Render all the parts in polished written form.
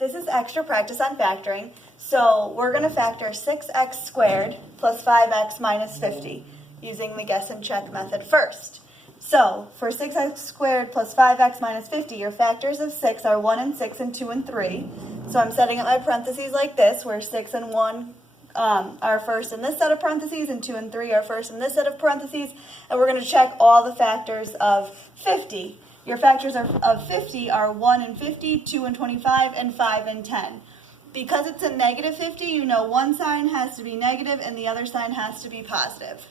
This is extra practice on factoring. So we're going to factor 6x squared plus 5x minus 50 using the guess and check method first. So for 6x squared plus 5x minus 50, your factors of 6 are 1 and 6 and 2 and 3. So I'm setting up my parentheses like this, where 6 and 1 are first in this set of parentheses, and 2 and 3 are first in this set of parentheses. And we're going to check all the factors of 50. Your factors of 50 are 1 and 50, 2 and 25, and 5 and 10. Because it's a negative 50, you know one sign has to be negative and the other sign has to be positive.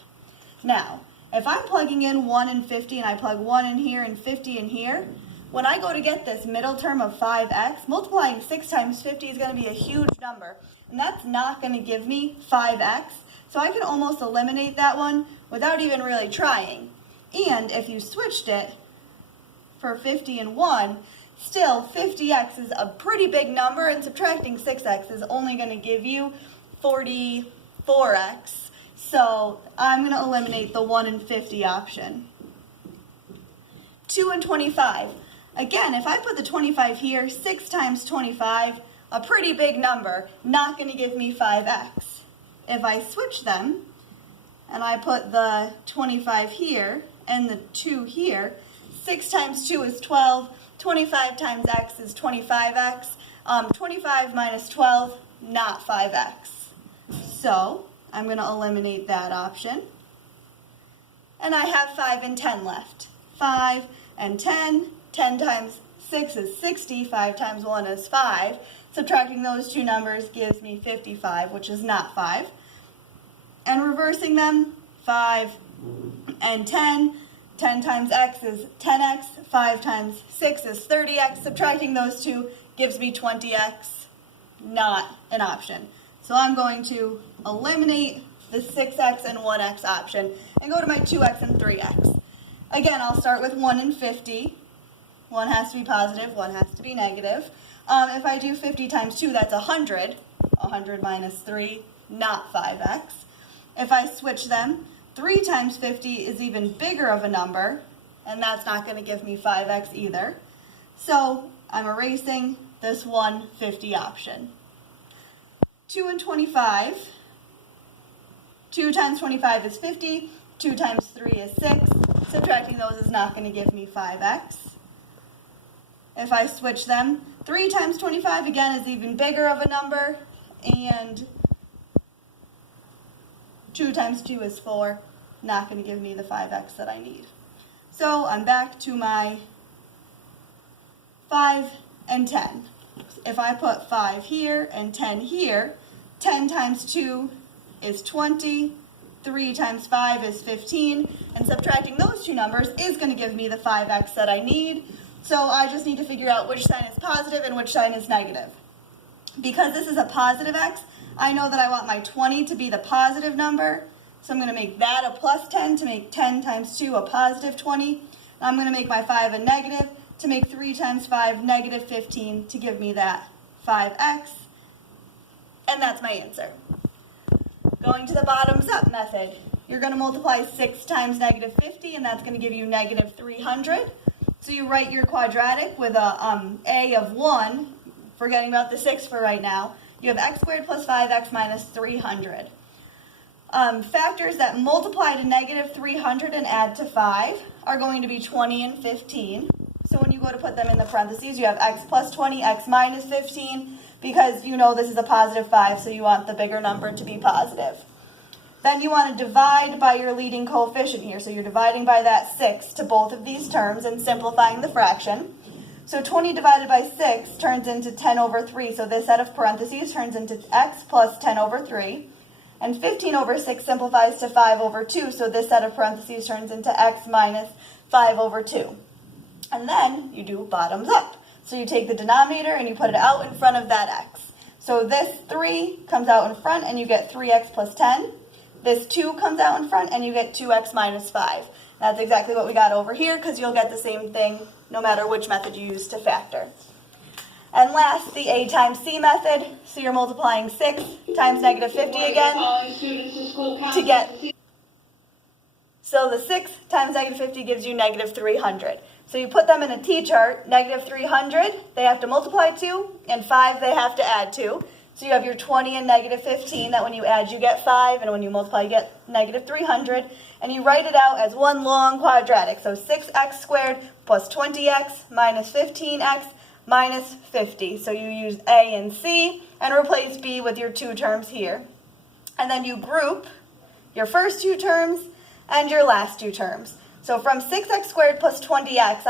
Now, if I'm plugging in 1 and 50 and I plug 1 in here and 50 in here, when I go to get this middle term of 5x, multiplying 6 times 50 is going to be a huge number. And that's not going to give me 5x. So I can almost eliminate that one without even really trying. And if you switched it for 50 and 1, still 50x is a pretty big number, and subtracting 6x is only going to give you 44x. So I'm going to eliminate the 1 and 50 option. 2 and 25. Again, if I put the 25 here, 6 times 25, a pretty big number, not going to give me 5x. If I switch them, and I put the 25 here and the 2 here, 6 times 2 is 12, 25 times x is 25x, 25 minus 12, not 5x. So I'm going to eliminate that option. And I have 5 and 10 left. 5 and 10, 10 times 6 is 60, 5 times 1 is 5. Subtracting those two numbers gives me 55, which is not 5. And reversing them, 5 and 10, 10 times x is 10x, 5 times 6 is 30x. Subtracting those two gives me 20x, not an option. So I'm going to eliminate the 6x and 1x option and go to my 2x and 3x. Again, I'll start with 1 and 50. 1 has to be positive, 1 has to be negative. If I do 50 times 2, that's 100. 100 minus 3, not 5x. If I switch them, 3 times 50 is even bigger of a number, and that's not going to give me 5x either. So I'm erasing this 150 option. 2 and 25. 2 times 25 is 50. 2 times 3 is 6. Subtracting those is not going to give me 5x. If I switch them, 3 times 25 again is even bigger of a number, and 2 times 2 is 4, not going to give me the 5x that I need. So I'm back to my 5 and 10. If I put 5 here and 10 here, 10 times 2 is 20, 3 times 5 is 15, and subtracting those two numbers is going to give me the 5x that I need. So I just need to figure out which sign is positive and which sign is negative. Because this is a positive x, I know that I want my 20 to be the positive number. So I'm going to make that a plus 10 to make 10 times 2 a positive 20. And I'm going to make my 5 a negative to make 3 times 5 negative 15 to give me that 5x. And that's my answer. Going to the bottoms up method, you're going to multiply 6 times negative 50, and that's going to give you negative 300. So you write your quadratic with a of 1, forgetting about the 6 for right now. You have x squared plus 5x minus 300. Factors that multiply to negative 300 and add to 5 are going to be 20 and 15. So when you go to put them in the parentheses, you have x plus 20, x minus 15, because you know this is a positive 5, so you want the bigger number to be positive. Then you want to divide by your leading coefficient here. So you're dividing by that 6 to both of these terms and simplifying the fraction. So 20 divided by 6 turns into 10 over 3. So this set of parentheses turns into x plus 10 over 3. And 15 over 6 simplifies to 5 over 2. So this set of parentheses turns into x minus 5 over 2. And then you do bottoms up. So you take the denominator and you put it out in front of that x. So this 3 comes out in front and you get 3x plus 10. This 2 comes out in front and you get 2x minus 5. That's exactly what we got over here, because you'll get the same thing no matter which method you use to factor. And last, the A times C method. So you're multiplying 6 times negative 50 again to get. So the 6 times negative 50 gives you negative 300. So you put them in a t-chart, negative 300, they have to multiply 2, and 5 they have to add 2. So you have your 20 and negative 15, that when you add you get 5, and when you multiply you get negative 300. And you write it out as one long quadratic. So 6x squared plus 20x minus 15x minus 50. So you use A and C and replace B with your two terms here. And then you group your first two terms and your last two terms. So from 6x squared plus 20x,